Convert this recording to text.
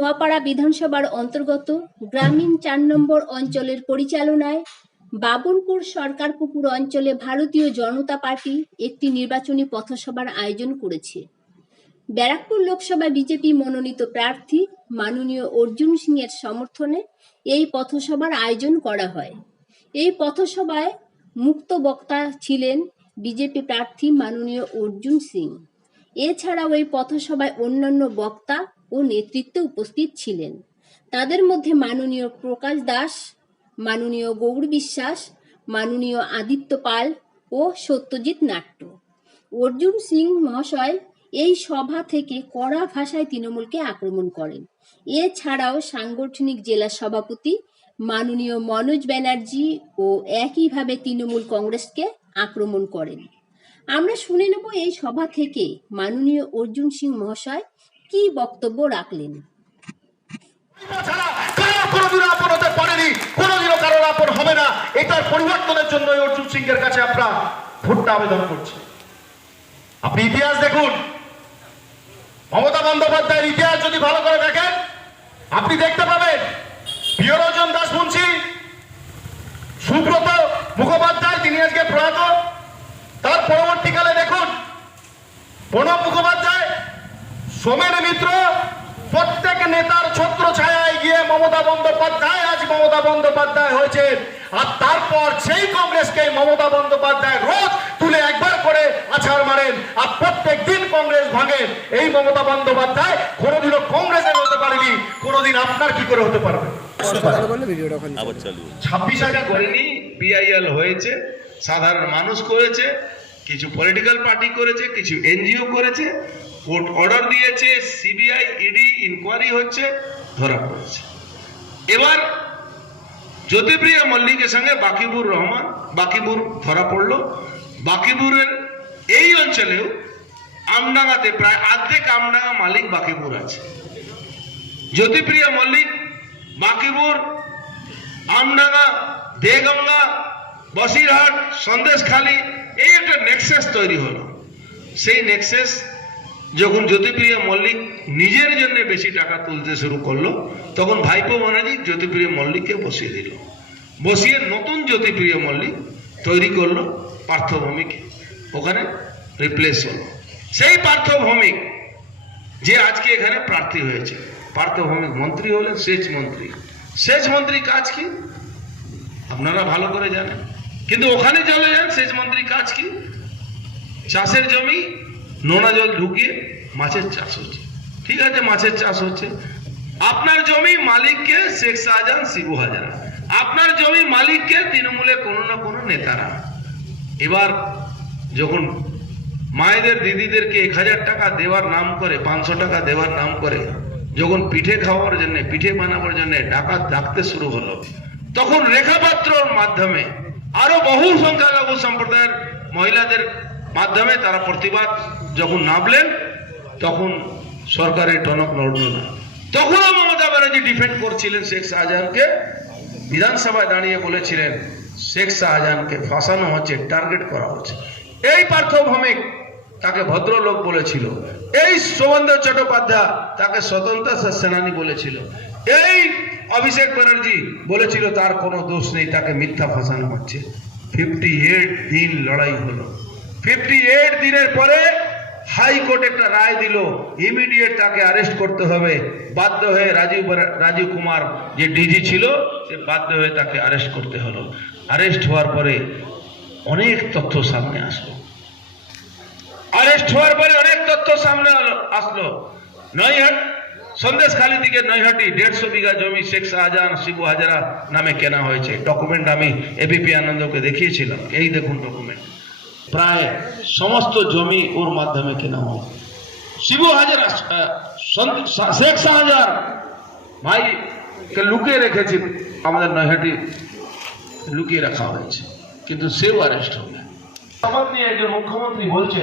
নোয়াপাড়া বিধানসভার অন্তর্গত গ্রামীণ চার নম্বর অঞ্চলের পরিচালনায় বাবনপুর সরকারপুকুর অঞ্চলে ভারতীয় জনতা পার্টি একটি নির্বাচনী পথসভার আয়োজন করেছে। ব্যারাকপুর লোকসভা বিজেপি মনোনীত প্রার্থী মাননীয় অর্জুন সিং এর সমর্থনে এই পথসভার আয়োজন করা হয়। এই পথসভায় মুক্ত বক্তা ছিলেন বিজেপি প্রার্থী মাননীয় অর্জুন সিং। এছাড়াও এই পথসভায় অন্যান্য বক্তা ও নেতৃত্বে উপস্থিত ছিলেন। তাদের মধ্যে মাননীয় প্রকাশ দাস, মাননীয় গৌর বিশ্বাস, মাননীয় আদিত্য পাল ও সত্যজিৎ নাট্য। অর্জুন সিং মহাশয় এই সভা থেকে কড়া ভাষায় তৃণমূলকে আক্রমণ করেন। এছাড়াও সাংগঠনিক জেলা সভাপতি মাননীয় মনোজ ব্যানার্জি ও একইভাবে তৃণমূল কংগ্রেসকে আক্রমণ করেন। আমরা শুনে নেব এই সভা থেকে মাননীয় অর্জুন সিং মহাশয় কি বক্তব্য রাখলেন। হবে না। এটার পরিবর্তনের জন্য অর্জুন সিং এর কাছে আমরা ভোটটা আবেদন করছি। আপনি ইতিহাস দেখুন। মমতা বন্দ্যোপাধ্যায়ের ইতিহাস যদি ভালো করে দেখেন, আপনি দেখতে পাবেন প্রিয়রঞ্জন দাস মুন্সি সুব্রত মুখোপাধ্যায়, তিনি আজকে প্রয়াত। তার পরবর্তীকালে দেখুন, প্রণব মুখোপাধ্যায়, সোমেন মিত্র, প্রত্যেক নেতার ছত্র ছায়ায় গিয়ে মমতা বন্দ্যোপাধ্যায়, আজ মমতা বন্দ্যোপাধ্যায় হয়েছে আর তারপর সেই কংগ্রেসকে মমতা বন্দ্যোপাধ্যায় রোজ তুলে একবার করে আছাড় মারেন। আর প্রত্যেক দিন কংগ্রেস ভাঙেন। এই মমতা বন্দ্যোপাধ্যায় কোনোদিনও কংগ্রেসের হতে পারেনি, কোনোদিন আপনার কি করে হতে পারবে? ছাব্বিশ হাজার করেনি পিআইএল হয়েছে সাধারণ মানুষ করেছে কিছু পলিটিক্যাল পার্টি করেছে কিছু এনজিও করেছে কোর্ট অর্ডার দিয়েছে সিবিআই ইডি ইনকোয়ারি হচ্ছে ধরা পড়েছে। এবার জ্যোতিপ্রিয়া মল্লিকের সঙ্গে বাকিবুর রহমান বাকিবুর ধরা পড়ল। বাকিবুরের এই অঞ্চলেও আমডাঙ্গাতে প্রায় আর্ধেক আমডাঙ্গা মালিক বাকিবুর আছে। জ্যোতিপ্রিয়া মল্লিক বাকিবুর আমডাঙ্গা, দেগঙ্গা, বসিরহাট, সন্দেশখালী, এই একটা নেক্সেস তৈরি হলো। সেই নেক্সেস যখন জ্যোতিপ্রিয় মল্লিক নিজের জন্য বেশি টাকা তুলতে শুরু করল, তখন ভাইপো ব্যানার্জি জ্যোতিপ্রিয় মল্লিককে বসিয়ে দিল। বসিয়ে নতুন জ্যোতিপ্রিয় মল্লিক তৈরি করল পার্থভৌমিক। ওখানে রিপ্লেস হলো। সেই পার্থভৌমিক যে আজকে এখানে প্রার্থী হয়েছে। পার্থভৌমিক মন্ত্রী হলেন সেচ মন্ত্রী। সেচ মন্ত্রী কাজ কি? আপনারা ভালো করে জানেন। কিন্তু ওখানে চলে যান, সেচ মন্ত্রী কাজ কি? চাষের জমি, নোনা জল ঢুকিয়ে মাছের চাষ হচ্ছে। ঠিক আছে, মাছের চাষ হচ্ছে। আপনার জমি মালিককে শেখ শাহজাহান, শিবু হাজারা। আপনার জমি মালিককে তৃণমূলে কোনো না কোনো নেতারা। এবার যখন মায়েদের, দিদিদেরকে এক হাজার টাকা দেওয়ার নাম করে, পাঁচশো টাকা দেওয়ার নাম করে যখন পিঠে খাওয়ার জন্য, পিঠে বানাবার জন্য ডাকাত ডাকতে শুরু হলো, তখন রেখাপাত্রর মাধ্যমে আরও বহু সংখ্যালঘু সম্প্রদায়ের মহিলাদের মাধ্যমে তারা প্রতিবাদ যখন নামলেন, তখন সরকারের টনক নড়ল না। তখনও মমতা ব্যানার্জি ডিফেন্ড করছিলেন শেখ শাহজাহানকে। বিধানসভায় দাঁড়িয়ে বলেছিলেন, শেখ শাহজাহানকে ফাঁসানো হচ্ছে টার্গেট করা হচ্ছে। এই পার্থভৌমিক তাকে ভদ্রলোক বলেছিল। এই সৌমন্দ্র চট্টোপাধ্যায় তাকে স্বতন্ত্র সেনানী বলেছিল। এই অভিষেক ব্যানার্জি বলেছিল, তার কোনো দোষ নেই, তাকে মিথ্যা ফাঁসানো হচ্ছে। ফিফটি এইট দিন লড়াই হলো। ফিফটি এইট দিনের পরে হাইকোর্ট একটা রায় দিল, ইমিডিয়েট তাকে অ্যারেস্ট করতে হবে। বাধ্য হয়ে রাজীব রাজীব কুমার যে ডিজি ছিল, সে বাধ্য হয়ে তাকে অ্যারেস্ট করতে হলো। অ্যারেস্ট হওয়ার পরে অনেক তথ্য সামনে আসলো। অ্যারেস্ট হওয়ার পরে অনেক তথ্য সামনে আসলো। নৈহাট, সন্দেশখালী দিকে নৈহাটি, দেড়শো বিঘা জমি শেখ শাহজাহান শিবু হাজারা নামে কেনা হয়েছে। ডকুমেন্ট আমি এবিপি আনন্দকে দেখিয়েছিলাম। এই দেখুন ডকুমেন্ট প্রায় সমস্ত জমি ওর মাধ্যমে কেনা হয়। শিবু হাজারা শেখ শাহজাহান ভাইকে লুকিয়ে রেখেছে, আমাদের নৈহাটি লুকিয়ে রাখা হয়েছে। কিন্তু সেও অ্যারেস্ট হবে নিয়ে একজন মুখ্যমন্ত্রী বলছে